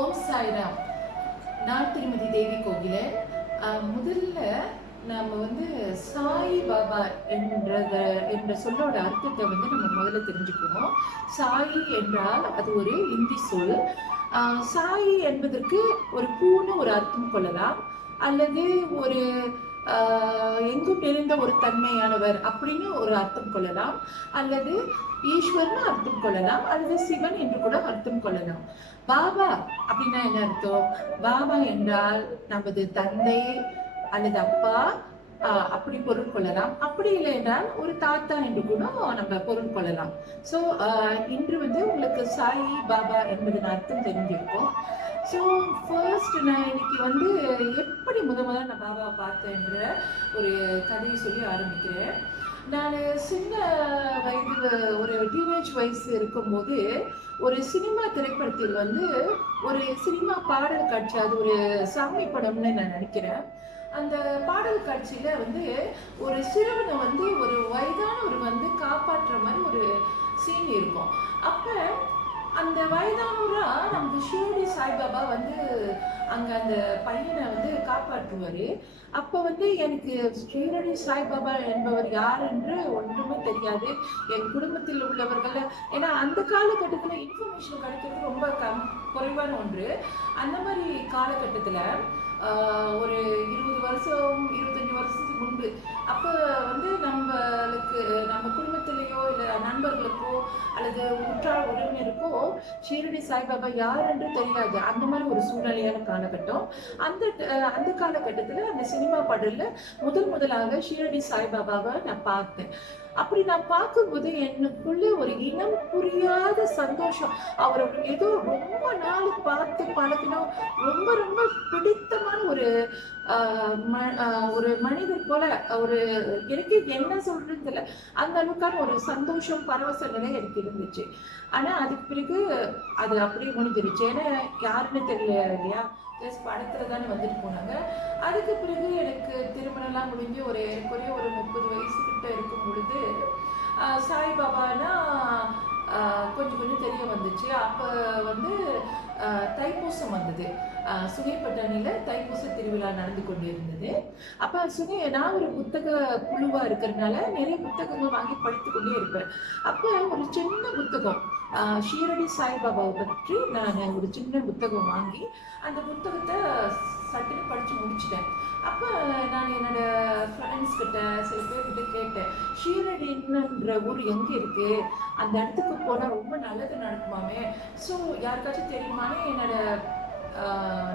ஓம் சாய்ராம். நான் திருமதி தேவி கோகிலன். முதல்ல நம்ம சாய் பாபா என்ற சொல்லோட அர்த்தத்தை நம்ம முதல்ல தெரிஞ்சுக்கணும். சாயி என்றால் அது ஒரு இந்தி சொல். சாயி என்பதற்கு ஒரு பூன்னு ஒரு அர்த்தம் கொள்ளலாம், அல்லது ஒரு எங்கும் நிறைந்த ஒரு தன்மையானவர் அப்படின்னு ஒரு அர்த்தம் கொள்ளலாம், அல்லது ஈஸ்வரன் அர்த்தம் கொள்ளலாம், அல்லது சிவன் என்று கூட அர்த்தம் கொள்ளலாம். பாபா அப்படின்னா என்ன அர்த்தம்? பாபா என்றால் நமது தந்தை அல்லது அப்பா அப்படி பொருள் கொள்ளலாம். அப்படி இல்லை என்றால் ஒரு தாத்தா என்று கூட நம்ம பொருள் கொள்ளலாம். ஸோ இன்று உங்களுக்கு சாய் பாபா என்பதன் அர்த்தம் தெரிஞ்சிருக்கும். ஸோ ஃபர்ஸ்ட் நான் இன்னைக்கு எப்படி முதல்ல நான் பாபாவை பார்த்தேன்ற ஒரு கதையை சொல்லி ஆரம்பிக்கிறேன். நான் சின்ன வயது ஒரு டீனேஜ் வயசு இருக்கும்போது ஒரு சினிமா திரைப்படத்தில் ஒரு சினிமா பாடல் காட்சி, அது ஒரு சாமி படம்னு நான் நினைக்கிறேன். அந்த பாடல் காட்சியில ஒரு சிறுவனை ஒரு வயதானவர் காப்பாற்றுற மாதிரி ஒரு சீன் இருக்கும். அப்ப அந்த வயதானவரா நமக்கு ஷிரடி சாய்பாபா அங்க அந்த பையனை காப்பாற்றுவாரு. அப்ப எனக்கு ஷிரடி சாய்பாபா என்பவர் யார் என்று ஒன்றுமே தெரியாது. என் குடும்பத்தில் உள்ளவர்கள், ஏன்னா அந்த காலகட்டத்துல இன்ஃபர்மேஷன் கிடைக்கிறது ரொம்ப குறைவான ஒன்று. அந்த மாதிரி காலகட்டத்துல ஒரு 20 வருஷம் 25 வருஷத்துக்கு முன்பு அப்போ நம்மளுக்கு நம்ம குடும்பத்திலேயோ இல்லை நண்பர்களுக்கோ அல்லது உற்றார் உறவினருக்கோ ஷிரடி சாய்பாபா யார் என்று தெரியாது. அந்த மாதிரி ஒரு சூழ்நிலையான காலகட்டம். அந்த காலகட்டத்தில் அந்த சினிமா பாடல்ல முதலாக ஷிரடி சாய்பாபாவை நான் பார்த்தேன். அப்படி நான் பார்க்கும்போது எனக்குள்ள ஒரு இனம் புரியாத சந்தோஷம். அவரை ஏதோ ரொம்ப நாள் பார்த்து பழகினோம், ரொம்ப ரொம்ப பிடித்தமான ஒரு மனிதர் போல ஒரு எனக்கு என்ன சொல்றது இல்லை, அந்த அளவுக்கான ஒரு சந்தோஷம் பரவச நிலை எனக்கு இருந்துச்சு. ஆனா அதுக்கு பிறகு அது அப்படியே முடிஞ்சிருச்சு. ஏன்னா யாருன்னு தெரியல இல்லையா, ஜஸ்ட் படத்துல தானே வந்துட்டு போனாங்க. அதுக்கு பிறகு எனக்கு திருமணம்லாம் முடிஞ்சு ஒரு 30 வயசு கிட்ட இருக்கும் பொழுது சாய்பாபானா கொஞ்சம் தெரிய வந்துச்சு. அப்போ தைப்பூசம் வந்தது. சுகைப்பட்டணியில தைப்பூச திருவிழா நடந்து கொண்டு இருந்தது. அப்ப நான் ஒரு புத்தக குழுவா இருக்கிறதுனால நிறைய புத்தகங்கள் வாங்கி படித்து கொண்டே இருப்பேன். அப்ப ஒரு சின்ன புத்தகம் ஷிரடி சாய்பாபாவை பற்றி நான் ஒரு சின்ன புத்தகம் வாங்கி அந்த புத்தகத்தை சட்டுன்னு படிச்சு முடிச்சிட்டேன். அப்ப நான் என்னோட ஃப்ரெண்ட்ஸ் கிட்ட சில பேர்கிட்ட கேட்டேன், ஷிரடின்ற ஊர் எங்க இருக்கு, அந்த இடத்துக்கு போனா ரொம்ப நல்லது நடக்குமாமே, ஸோ யாருக்காச்சும் தெரியுமான்னு என்னோட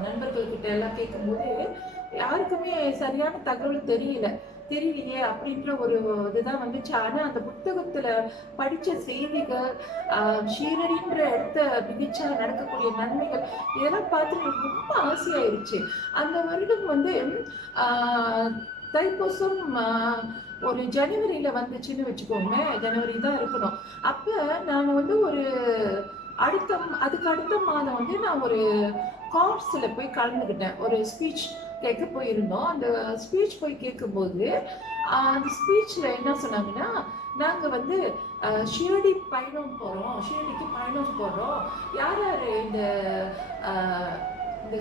நண்பர்கள் கிட்ட எல்லாம் கேட்கும்போது யாருக்குமே சரியான தகவல் தெரியலையே அப்படின்ற ஒரு இதுதான் வந்துச்சு. ஆனா அந்த புத்தகத்துல படிச்ச செய்திகள், ஷிரடின்ற இடத்த மிதிச்சா நடக்கக்கூடிய நன்மைகள், இதெல்லாம் பார்த்து ரொம்ப ஆசையாயிருச்சு. அந்த வருடம் தைப்பூசம் ஒரு ஜனவரியில வந்துச்சுன்னு வச்சுக்கோங்க, ஜனவரி தான் இருக்கணும். அப்ப நான் ஒரு அதுக்கு அடுத்த மாதம் நான் ஒரு கார்ஸ்ல போய் கலந்துக்கிட்டேன். ஒரு ஸ்பீச் கேட்க போயிருந்தோம். அந்த ஸ்பீச் போய் கேட்கும்போது அந்த ஸ்பீச்ல என்ன சொன்னாங்கன்னா, நாங்க ஷிரடிக்கு பயணம் போறோம், யார் யார் இந்த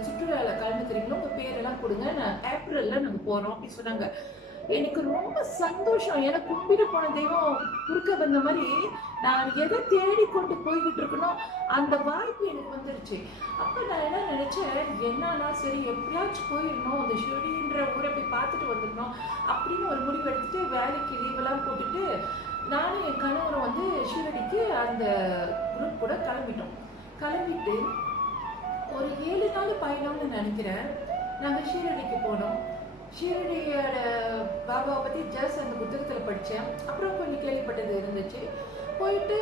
சுற்றுலால கலந்துக்கிறீங்களோ உங்க பேரெல்லாம் கொடுங்க, ஏப்ரல்ல நாங்க போறோம் அப்படின்னு சொன்னாங்க. எனக்கு ரொம்ப சந்தோஷம். எனக்கு கும்பிட போன தெய்வம் குறுக்க வந்த மாதிரி நான் எதை தேடி கொண்டு போய்கிட்டு இருக்கணும், அந்த வாய்ப்பு எனக்கு வந்துருச்சு. அப்ப நான் என்ன நினைச்சேன், என்னன்னா சரி எப்படியாச்சும் போயிடணும், அந்த ஷிரடின்ற ஊரை போய் பார்த்துட்டு வந்துடணும் அப்படின்னு ஒரு முடிவு எடுத்துட்டு வேலைக்கு லீவெல்லாம் போட்டுட்டு நானும் என் கணவரும் ஷிரடிக்கு அந்த குரூப் கூட கிளம்பிட்டு ஒரு 7 நாள் பயணம்னு நினைக்கிறேன். நாங்கள் ஷிரடிக்கு போனோம். ஷிரடியோட பாபாவை பற்றி ஜஸ்ட் அந்த புத்தகத்தில் படித்தேன். அப்புறம் கொஞ்சம் கேள்விப்பட்டது இருந்துச்சு. போயிட்டு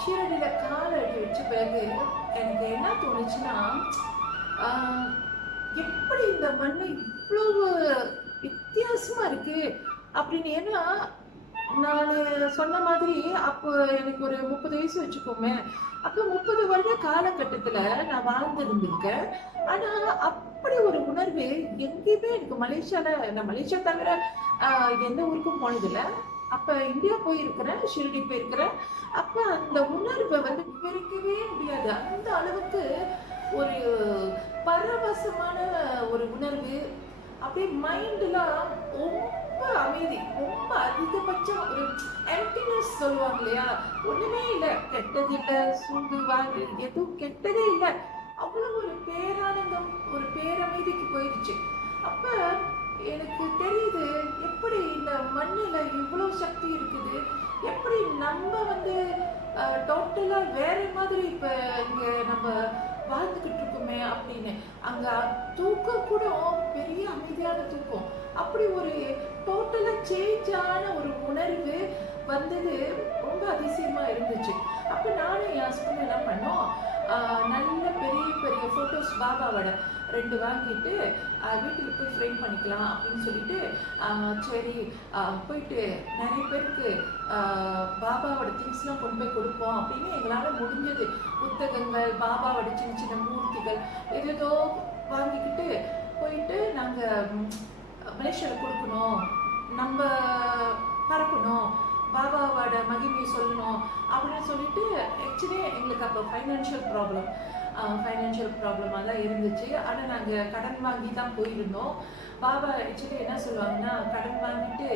ஷிரடியில் கால் அடி வச்ச பிறகு எனக்கு என்ன தோணுச்சுன்னா, எப்படி இந்த மண் இவ்வளவு வித்தியாசமாக இருக்குது அப்படின்னு. ஏன்னா நான் சொன்ன மாதிரி அப்போ எனக்கு ஒரு 30 வயசு வச்சுக்கோமே. அப்போ 30 வருட காலகட்டத்தில் நான் வாழ்ந்துருந்திருக்கேன். ஆனால் அப்படி ஒரு உணர்வு எங்கேயுமே எனக்கு நான் மலேசியா தவிர எந்த ஊருக்கும் போனதில்லை. அப்போ இந்தியா போயிருக்கிறேன், ஷிரடி போயிருக்கிறேன். அப்போ அந்த உணர்வை விவரிக்கவே முடியாது. அந்த அளவுக்கு ஒரு பரவசமான ஒரு உணர்வு. அப்படியே மைண்ட்லாம் ரொம்ப அமைதி, ரொம்ப அதிகபட்சம் ஒரு எம்ப்டினஸ் சொல்லுவாங்க இல்லையா, ஒண்ணுமே இல்லை, கெட்டது இல்லை, சூடு வாங்கு எதுவும் கெட்டதே இல்லை. அவ்வளவு ஒரு பேரானந்தம், ஒரு பேரமைதிக்கு போயிடுச்சு. அப்ப எனக்கு தெரியுது எப்படி இந்த மண்ணில் இவ்வளவு சக்தி இருக்குது, எப்படி நம்ம வந்து டோட்டலா வேற மாதிரி இப்ப இங்க நம்ம வாழ்ந்துகிட்டு இருக்கோமே அப்படின்னு. அங்க தூக்கம் கூட பெரிய அமைதியான தூக்கம். அப்படி ஒரு டோட்டலா சேஞ்ச் ஆன ஒரு உணர்வு வந்தது, ரொம்ப அதிசயமா இருந்துச்சு. அப்ப நானும் என் ஹஸ்பண்ட் என்ன பண்ணோம், நல்ல பெரிய பெரிய ஃபோட்டோஸ் பாபாவோட 2 வாங்கிட்டு வீட்டுக்கு போய் ஃப்ரேம் பண்ணிக்கலாம் அப்படின்னு சொல்லிட்டு, சரி போயிட்டு நிறைய பேருக்கு பாபாவோட திங்ஸ்லாம் கொண்டு போய் கொடுப்போம் அப்படின்னு எங்களால் முடிஞ்சது. புத்தகங்கள், பாபாவோட சின்ன சின்ன மூர்த்திகள் ஏதோ வாங்கிக்கிட்டு போயிட்டு நாங்கள் மலேசியாவில் கொடுக்கணும், நம்ம பரப்பணும், பாபாவோட மகிமையை சொல்லணும் அப்படின்னு சொல்லிட்டு. ஆக்சுவலி எங்களுக்கு அப்போ ஃபைனான்ஷியல் ப்ராப்ளமெல்லாம் இருந்துச்சு. ஆனால் நாங்கள் கடன் வாங்கி தான் போயிருந்தோம். பாபா ஆக்சுவலி என்ன சொல்லுவாங்கன்னா, கடன் வாங்கிட்டு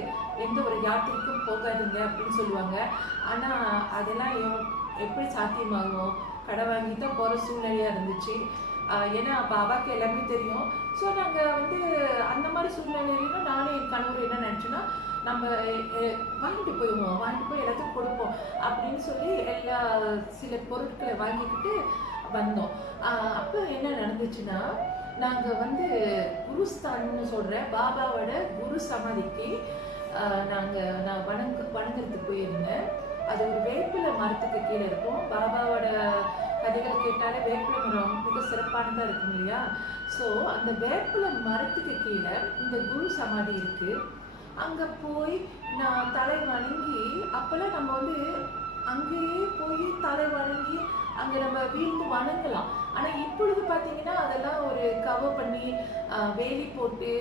எந்த ஒரு யாத்திரைக்கும் போகாதீங்க அப்படின்னு சொல்லுவாங்க. ஆனால் அதெல்லாம் எப்படி சாத்தியமாகும், கடன் வாங்கி தான் போகிற சூழ்நிலையாக இருந்துச்சு. ஏன்னா பாபாவுக்கு எல்லாமே தெரியும். ஸோ நாங்கள் வந்து அந்த மாதிரி சூழ்நிலையிலும் நானும் என் கணவர் என்ன நினச்சோன்னா, நம்ம வாங்கிட்டு போய் எல்லாத்துக்கும் கொடுப்போம் அப்படின்னு சொல்லி சில பொருட்களை வாங்கிக்கிட்டு வந்தோம். அப்போ என்ன நடந்துச்சுன்னா, நாங்கள் வந்து குருஸ்தான்னு சொல்கிற பாபாவோட குரு சமாதிக்கு நான் வணங்குறதுக்கு போயிருந்தேன். அது ஒரு வேப்பிலை மரத்துக்கு கீழே இருக்கும். பாபாவோட கதைகள் கேட்டாலே வேப்பிலை மரம் மிக சிறப்பானதாக இருக்கும் இல்லையா. ஸோ அந்த வேப்பிலை மரத்துக்கு கீழே இந்த குரு சமாதி இருக்குது. அங்கே போய் நான் தலை வணங்கி, அப்போல்லாம் நம்ம வந்து அங்கேயே போய் தலை வணங்கி அங்கே நம்ம வீழ்ந்து வணங்கலாம். ஆனால் இப்பொழுது பார்த்தீங்கன்னா அதெல்லாம் ஒரு கவர் பண்ணி வேலி போட்டு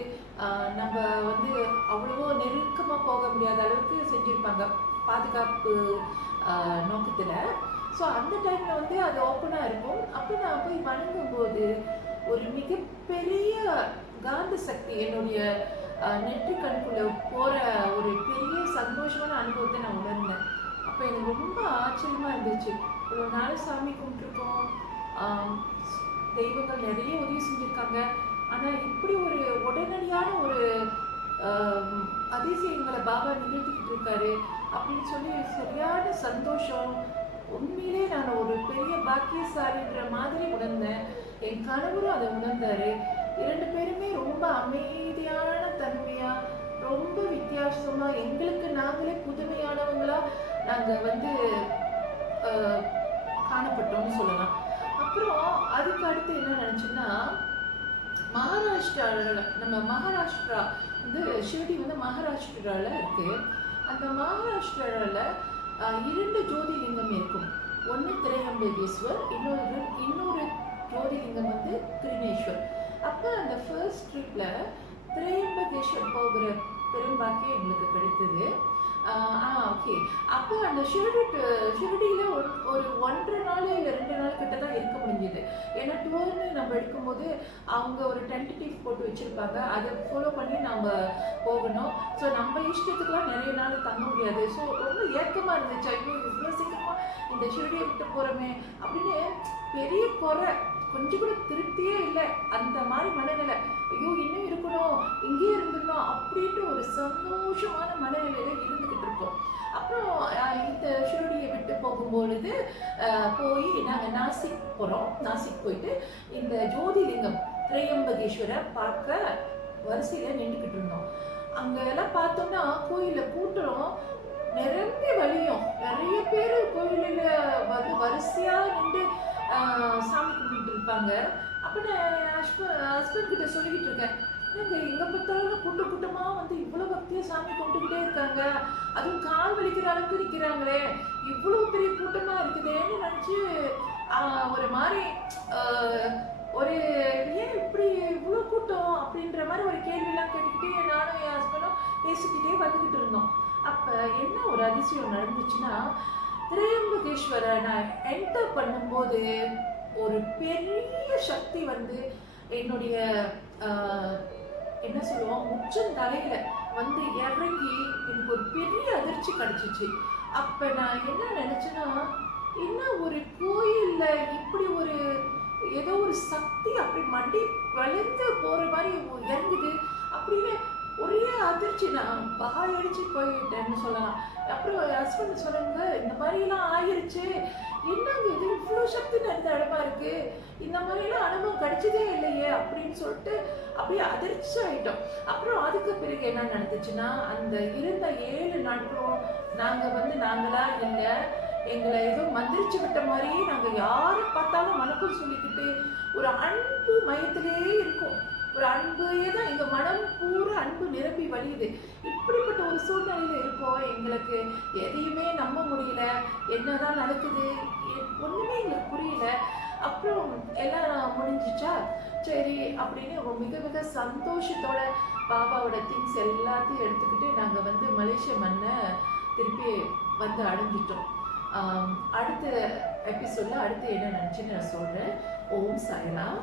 நம்ம வந்து அவ்வளவோ நெருக்கமாக போக முடியாத அளவுக்கு செஞ்சுருப்பாங்க பாதுகாப்பு நோக்கத்தில். ஸோ அந்த டைமில் வந்து அது ஓப்பனாக இருக்கும். அப்போ நான் போய் வணங்கும்போது ஒரு மிகப்பெரிய காந்த சக்தி என்னுடைய நெற்றி கண்ணுக்குள்ளே போகிற ஒரு பெரிய சந்தோஷமான அனுபவத்தை நான் உணர்ந்தேன். அப்போ எனக்கு ரொம்ப ஆச்சரியமாக இருந்துச்சு. இவ்வளோ நாள் சாமி கும்பிட்டுருக்கோம், தெய்வங்கள் நிறைய உதவி செஞ்சுருக்காங்க, ஆனால் இப்படி ஒரு உடனடியான ஒரு அதிசயங்களை பாபா நிகழ்த்திக்கிட்டு இருக்காரு அப்படின்னு சொல்லி சரியான சந்தோஷம். உண்மையிலே நான் ஒரு பெரிய பாக்கியசாலின்ற மாதிரி உணர்ந்தேன். என் கணவரும் அதை உணர்ந்தாரு. 2 பேருமே ரொம்ப அமைதியான தன்மையா, ரொம்ப வித்தியாசமா, எங்களுக்கு நாங்களே புதுமையானவங்களா நாங்கள் வந்து காணப்பட்டோம்னு சொல்லலாம். அப்புறம் அதுக்கு அடுத்து என்ன நினச்சோன்னா, மகாராஷ்டிரா வந்து ஷிரடி வந்து மகாராஷ்டிராவில் இருக்குது. அந்த மகாராஷ்டிராவில் 2 ஜோதிலிங்கம் இருக்கும். ஒன்று திரையம்பகேஸ்வர், இன்னொரு ஜோதிலிங்கம் வந்து கிருணேஸ்வர். அப்போ அந்த ஃபர்ஸ்ட் ட்ரிப்பில் திரையம்பகேஸ்வர் போகிற பெரும்பாக்கியம் எங்களுக்கு கிடைத்தது. ஓகே. அப்போ அந்த ஷிரடியில் ஒரு 1.5 நாள் இல்லை 2 நாள் கிட்ட தான் இருக்க முடிஞ்சது. ஏன்னா டூர்னு நம்ம எடுக்கும்போது அவங்க ஒரு டென்டேட்டிவ் போட்டு வச்சுருப்பாங்க, அதை ஃபாலோ பண்ணி நம்ம போகணும். ஸோ நம்ம இஷ்டத்துக்குலாம் நிறைய நாள் தங்க முடியாது. ஸோ ரொம்ப ஏக்கமாக இருந்துச்சு, ஐயோ இவ்வளோ சீக்கிரமாக இந்த ஷிரடியை விட்டு போகிறோமே அப்படின்னு. பெரிய குறை, கொஞ்சம் கூட திருப்தியே இல்லை, அந்த மாதிரி மனநிலை. ஐயோ இன்னும் இருக்கணும், இங்கேயே இருந்துடணும் அப்படின்ட்டு ஒரு சந்தோஷமான மனநிலையில இருந்துக்கிட்டு இருக்கோம். அப்புறம் இந்த ஷிரடியை விட்டு போகும்பொழுது போய் நாங்கள் நாசிக் போகிறோம். நாசிக் போயிட்டு இந்த ஜோதிலிங்கம் திரையம்பகேஸ்வரை பார்க்க வரிசையில் நின்றுக்கிட்டு இருந்தோம். அங்கே எல்லாம் பார்த்தோம்னா கோயிலில் கூட்டம் நிரம்பி வழியும். நிறைய பேர் கோயிலில் வந்து வரிசையாக நின்று சாமி கும்பிட்டு இருப்பாங்க. அப்போ நான் ஹஸ்பண்ட் கிட்ட சொல்லிக்கிட்டு இருக்கேன், எங்கே பார்த்தாலும் கூட்டமாக வந்து இவ்வளோ பக்தியாக சாமி கும்பிட்டுக்கிட்டே இருக்காங்க, அதுவும் கால் வலிக்கிற அளவுக்கு நிற்கிறாங்களே, இவ்வளோ பெரிய கூட்டமாக இருக்குதேன்னு நினச்சி ஒரு மாதிரி ஒரு ஏன் இப்படி இவ்வளோ கூட்டம் அப்படின்ற மாதிரி ஒரு கேள்வியெல்லாம் கேட்டுக்கிட்டே நானும் என் ஹஸ்பண்டும் பேசிக்கிட்டே வந்துக்கிட்டு இருந்தோம். அப்போ என்ன ஒரு அதிசயம் நடந்துச்சுன்னா, திரையம்பகேஸ்வரை நான் என்டர் பண்ணும்போது ஒரு பெரிய சக்தி வந்து என்னுடைய என்ன சொல்லுவோம் உச்சந்தலையில வந்து இறங்கி எனக்கு ஒரு பெரிய அதிர்ச்சி கிடைச்சிச்சு. அப்ப நான் என்ன நினைச்சேன்னா, என்ன ஒரு கோயில்ல இப்படி ஒரு ஏதோ ஒரு சக்தி அப்படி மண்டி வளைந்து போற மாதிரி இறங்குது அப்படின்னு ஒரே அதிர்ச்சி. நான் அடிச்சு போயிட்டேன்னு சொல்லலாம். அப்புறம் ஹஸ்பண்ட் சொன்னாங்க, இந்த மாதிரிலாம் ஆயிருச்சு, என்னங்க இது இவ்வளோ சக்தி நிறைந்த இடமா இருக்கு, இந்த மாதிரிலாம் அனுபவம் கிடைச்சதே இல்லையே அப்படின்னு சொல்லிட்டு அப்படியே அதிர்ச்சி ஆயிட்டோம். அப்புறம் அதுக்கு பிறகு என்ன நடந்துச்சுன்னா, அந்த இருந்த 7 நாட்களும் நாங்களா இல்லை, எங்களை ஏதோ மந்திரிச்சு விட்ட மாதிரியே நாங்கள் யாரை பார்த்தாலும் வணக்கம் சொல்லிக்கிட்டு ஒரு அன்பு மயத்திலே இருக்கும். ஒரு அன்பே தான் எங்கள் மனம் பூரா அன்பு நிரம்பி வழியுது. இப்படிப்பட்ட ஒரு சூழ்நிலையில் இருக்கோம். எங்களுக்கு எதையுமே நம்ப முடியல, என்னதான் நடக்குது ஒன்றுமே எங்களுக்கு புரியல. அப்புறம் எல்லாம் முடிஞ்சிச்சா, சரி அப்படின்னு மிக மிக சந்தோஷத்தோட பாபாவோட திங்ஸ் எல்லாத்தையும் எடுத்துக்கிட்டு நாங்கள் வந்து மலேசியா மண்ணை திருப்பி வந்து அடைஞ்சிட்டோம். அடுத்த எபிசோடில் அடுத்து என்ன நினச்சின்னு நான் சொல்கிறேன். ஓம் சாய்ராம்.